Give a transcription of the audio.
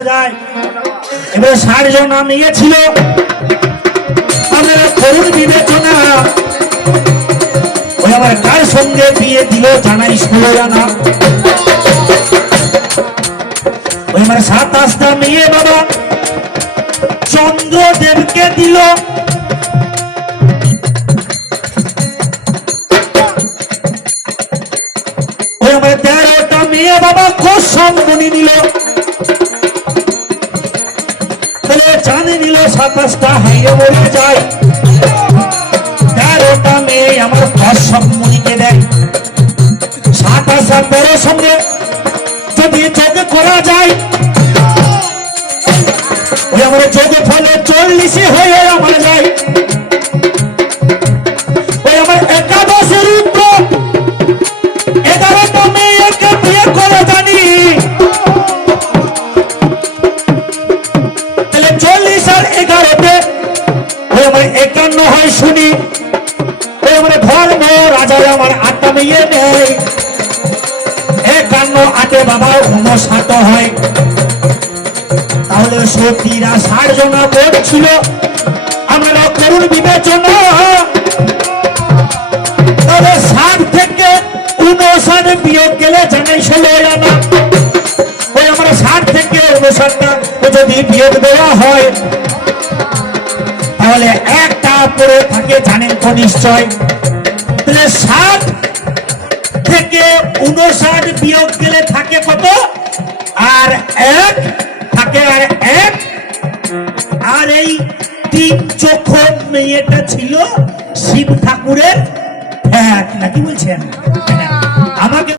এবার ৬০ জন নিয়েছিল। আমরা করুণ বিবেচনা ওই আমার কার সঙ্গে বিয়ে দিল জানাই ১৬ আনা। ওই আমার ২৭টা মেয়ে বাবা চন্দ্রদেবকে দিল। ওই আমার ১৩টা মেয়ে বাবা কোষমণি নিল। জানে নিল ২৭টা হাইরে বলে যায়। ১৩টা মেয়ে আমার কোষমণিকে দেয়। ২৭ আর ১৩ সঙ্গে যদি যোগ করা যায় ওই আমার যোগ ফলে ৪০ হয়ে আমার যায়। ওই আমার একাদশের উত্তর ১১টা মেয়েকে বিয়ে করে জানি। তাহলে ৪০ আর ১১তে ওই আমার ৫১ হয় শুনি। ওই আমার ধর্ম রাজায় আমার ৮টা মেয়ে নেই। ৫১ ৮ বাবা ৫৯ হয়। তাহলে সতীরা ৬০ জনা পড়ছিল। আমরা করুণ বিবেচনা তাহলে ৬০ থেকে ৫৯ বিয়োগ গেলে জানাই ১৬ আনা। ওই আমরা ৬০ থেকে ৫৯টা যদি বিয়োগ দেওয়া হয় তাহলে একটা পড়ে থাকে জানেন তো নিশ্চয়। তাহলে ৬০ থেকে ৫৯ বিয়োগ গেলে থাকে কত? আর ১ থাকে। আর ১ আর এই ৩ চোখ মেয়েটা ছিল শিব ঠাকুরের নাকি বলছেন আমাকে